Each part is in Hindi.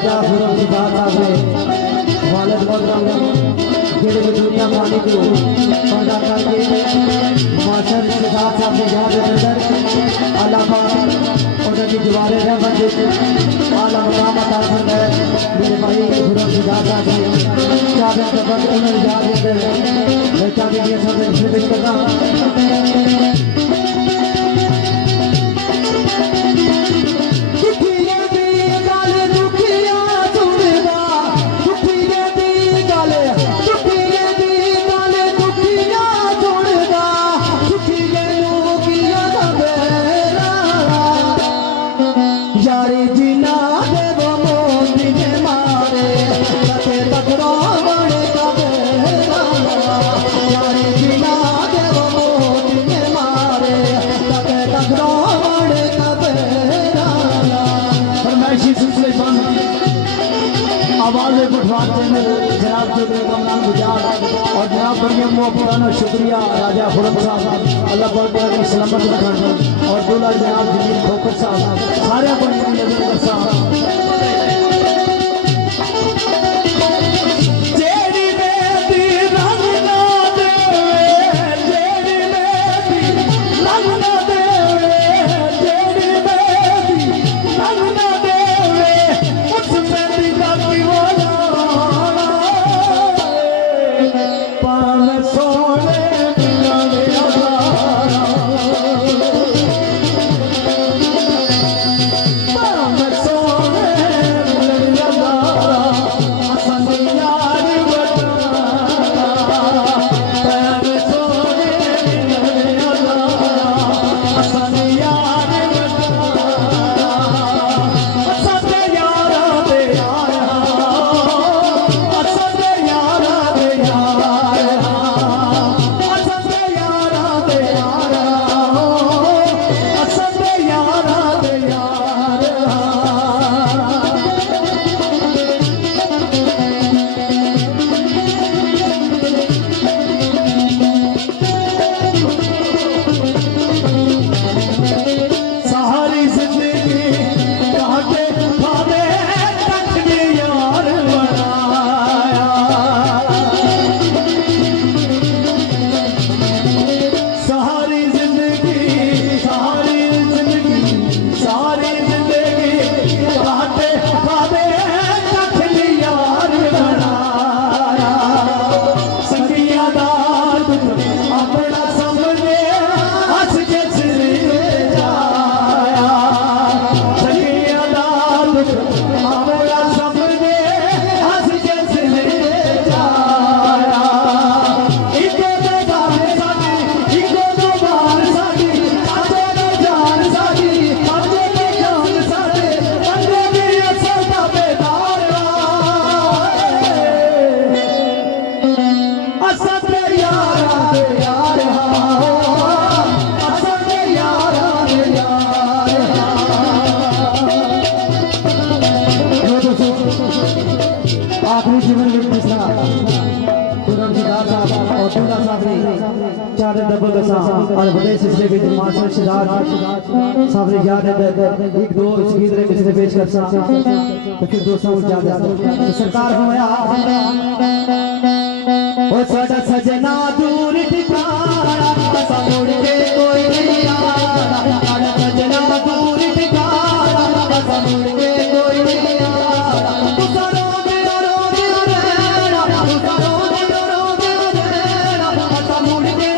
राजा गुरु सिद्धार्थ साहब ने वालिद मोहतरम जेड़े भी दुनिया पानी को पैदा करके मास्टर सिद्धार्थ साहब ने याद अंदर अलावा उनकी दीवारें रहमत आला मकाम अता फरमाए मेरे भाई गुरु सिद्धार्थ साहब ने चाबे कबर उन्हें याद अंदर चाबे के सब से करना आवाज़ पठवाते हैं जनाब जो नाम गुजार और जनाब बढ़िया मुआफिकाना शुक्रिया राजा खुरम साहब अल्लाह बहुत सलामत रखना और दूल्हा जनाब जमील खोकर साहब सारे बढ़िया नजर साहब और बड़े सिलसिले में मास्टर सिद्धार्थ साहब ने याद है एक दो इस गीत रे मिसरे पेश कर सा तो फिर दोस्तों को याद है सरकार होया ओ साडा सजना दूर ठिकाना असा मुड़ के कोई नहीं आना साडा सजना दूर ठिकाना असा मुड़ के कोई नहीं आना तू करो रहना तू करो रहना असा मुड़ के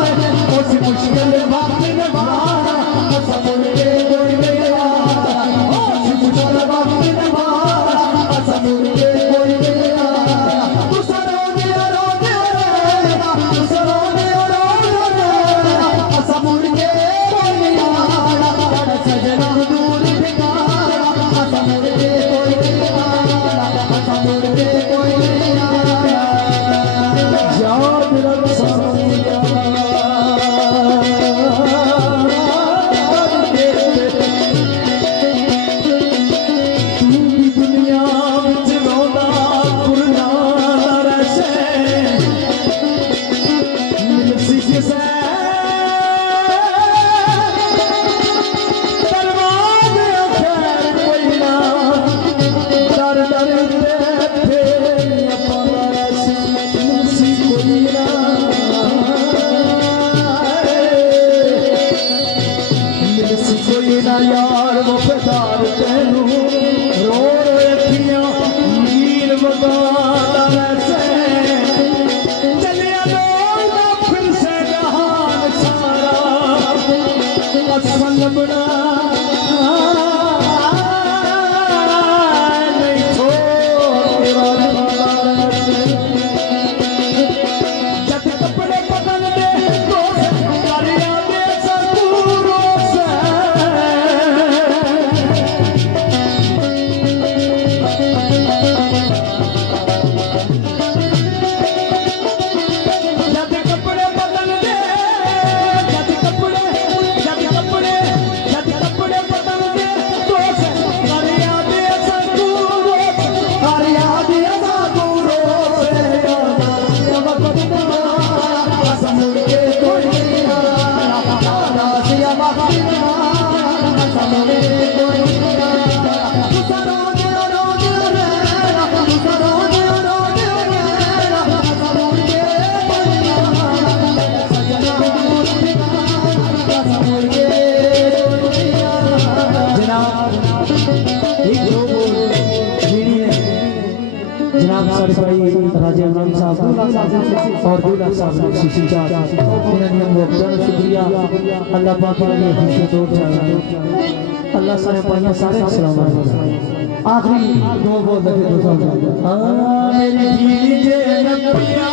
उस मुश्किल वक्त नवारा समुर के कोई नहीं आया उस मुश्किल वक्त नवारा समुर के कोई नहीं आया तू सरोगे रोगे तू सरोगे रोगे समुर के कोई नहीं आया सजना दूर ठिकाना समुर के कोई नहीं आया समुर के कोई नहीं आया याद रख साथिया यार वफादार तेनू रो रो अखियां नीर वगादा वैसे चलिया दौड़दा फिर से जहान सारा असल बना नहीं छोड़ जब कपड़े बदल दे तो करिया दे सकूरो से जनाब सारे भाई राजा इमरान साहब और दूल्हा साहब ने शीशी चार इन्होंने बहुत शुक्रिया अल्लाह पाक के लिए खुशी तोड़ जाए अल्लाह सारे भाइयों सारे सलाम आखिरी दो बोल लगे दोस्तों मेरी दीजे नबिया